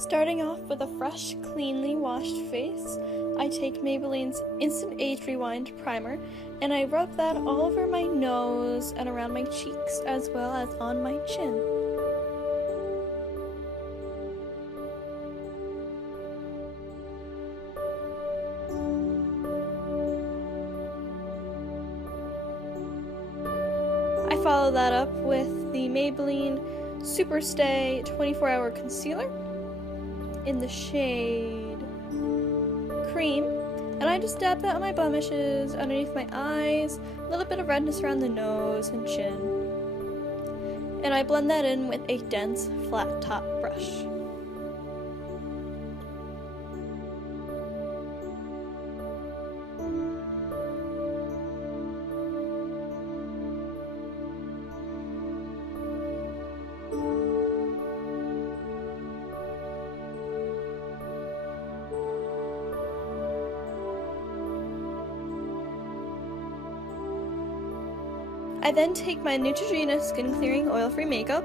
Starting off with a fresh, cleanly washed face, I take Maybelline's Instant Age Rewind Primer and I rub that all over my nose and around my cheeks as well as on my chin. I follow that up with the Maybelline Superstay 24-Hour Concealer in the shade Cream, and I just dab that on my blemishes, underneath my eyes, a little bit of redness around the nose and chin, and I blend that in with a dense flat top brush. I then take my Neutrogena Skin Clearing Oil-Free Makeup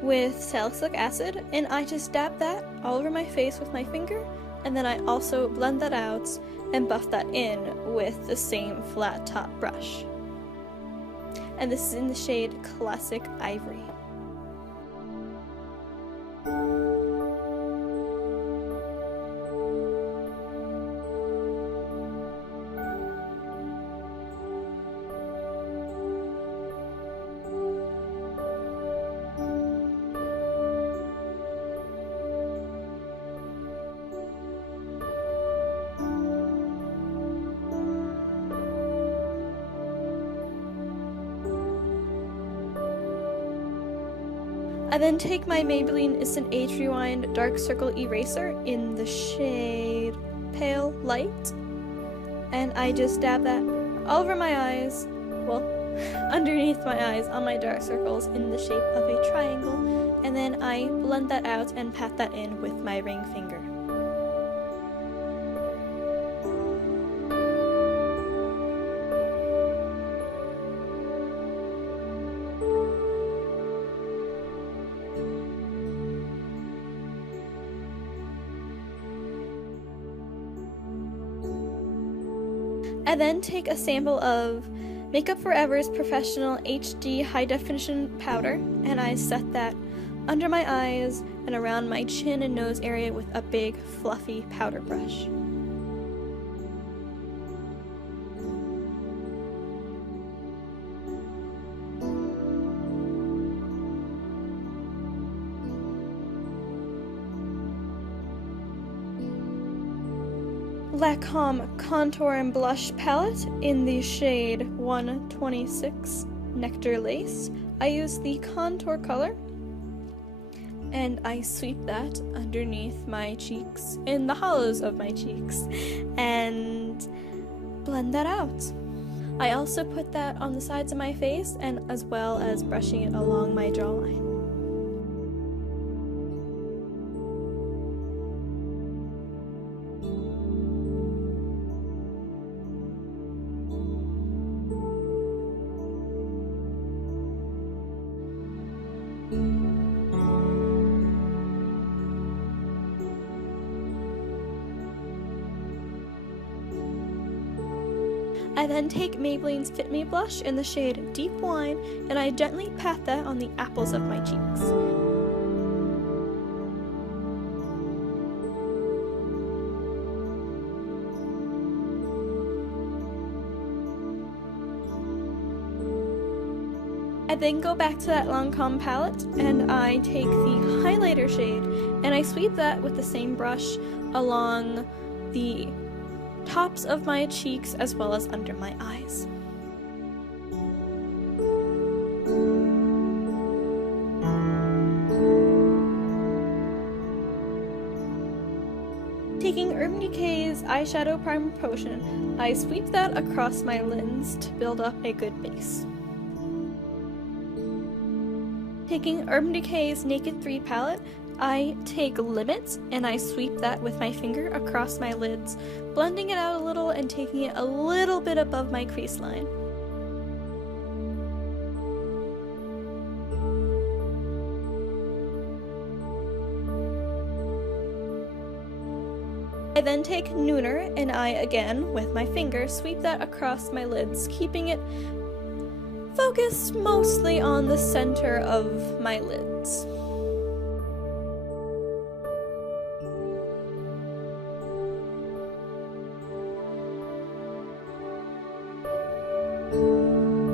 with salicylic acid, and I just dab that all over my face with my finger, and then I also blend that out and buff that in with the same flat top brush. And this is in the shade Classic Ivory. I then take my Maybelline Instant Age Rewind Dark Circle Eraser in the shade Pale Light, and I just dab that all over my eyes, well, underneath my eyes on my dark circles in the shape of a triangle, and then I blend that out and pat that in with my ring finger. I then take a sample of Makeup Forever's Professional HD High Definition Powder, and I set that under my eyes and around my chin and nose area with a big fluffy powder brush. Lancome Contour and Blush Palette in the shade 126 Nectar Lace. I use the contour color and I sweep that underneath my cheeks, in the hollows of my cheeks, and blend that out. I also put that on the sides of my face and as well as brushing it along my jawline. I then take Maybelline's Fit Me blush in the shade Deep Wine, and I gently pat that on the apples of my cheeks. I then go back to that Lancome palette and I take the highlighter shade and I sweep that with the same brush along the tops of my cheeks as well as under my eyes. Taking Urban Decay's Eyeshadow Primer Potion, I sweep that across my lids to build up a good base. Taking Urban Decay's Naked 3 palette, I take Limits and I sweep that with my finger across my lids, blending it out a little and taking it a little bit above my crease line. I then take Nooner and I, again, with my finger, sweep that across my lids, keeping it focused mostly on the center of my lids.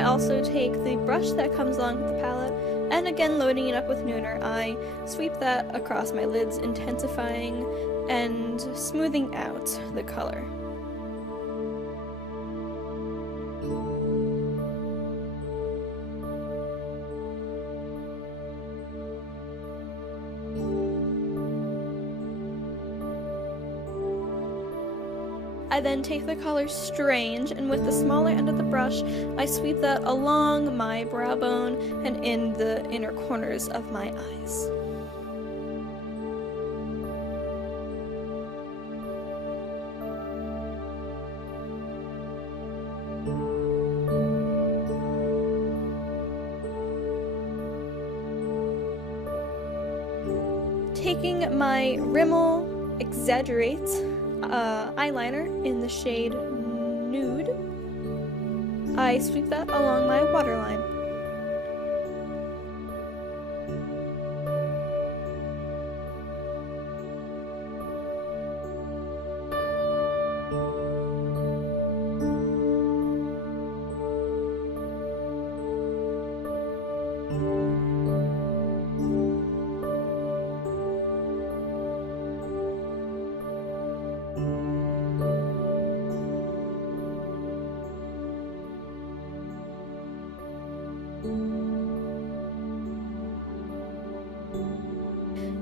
I also take the brush that comes along with the palette, and again loading it up with Nooner, I sweep that across my lids, intensifying and smoothing out the color. I then take the color Strange, and with the smaller end of the brush, I sweep that along my brow bone and in the inner corners of my eyes. Taking my Rimmel Exaggerate eyeliner in the shade Nude, I sweep that along my waterline.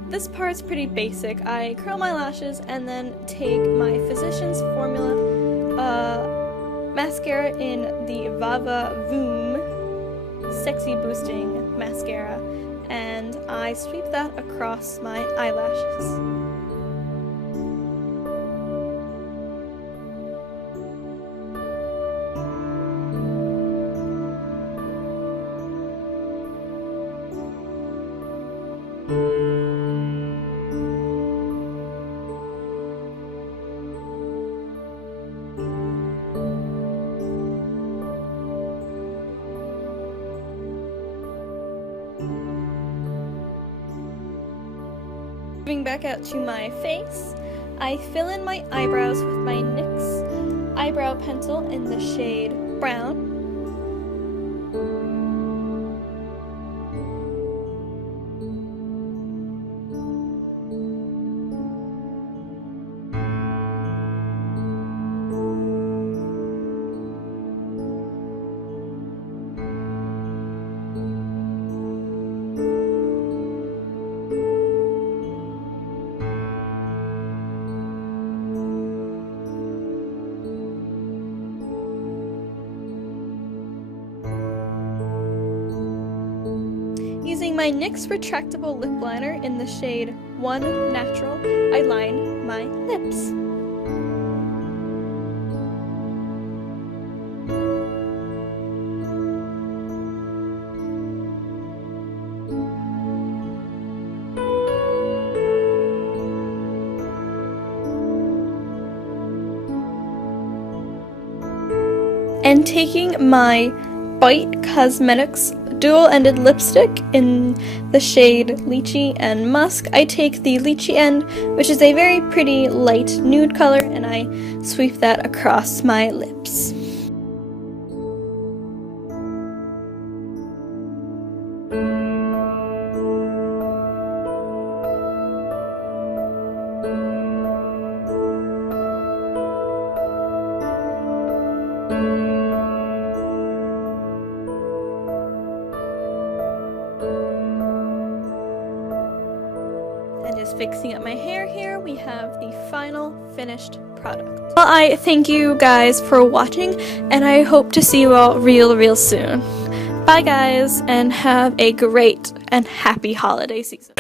This part's pretty basic. I curl my lashes and then take my Physicians Formula mascara in the Va-va-voom Sexy Boosting Mascara, and I sweep that across my eyelashes. Moving back out to my face, I fill in my eyebrows with my NYX eyebrow pencil in the shade Brown. Using my NYX retractable lip liner in the shade 1 Natural, I line my lips. And taking my Bite Cosmetics dual-ended lipstick in the shade Lychee and Musk, I take the Lychee end, which is a very pretty light nude color, and I sweep that across my lips. And just fixing up my hair here, we have the final finished product. Well, I thank you guys for watching, and I hope to see you all real soon. Bye guys, and have a great and happy holiday season.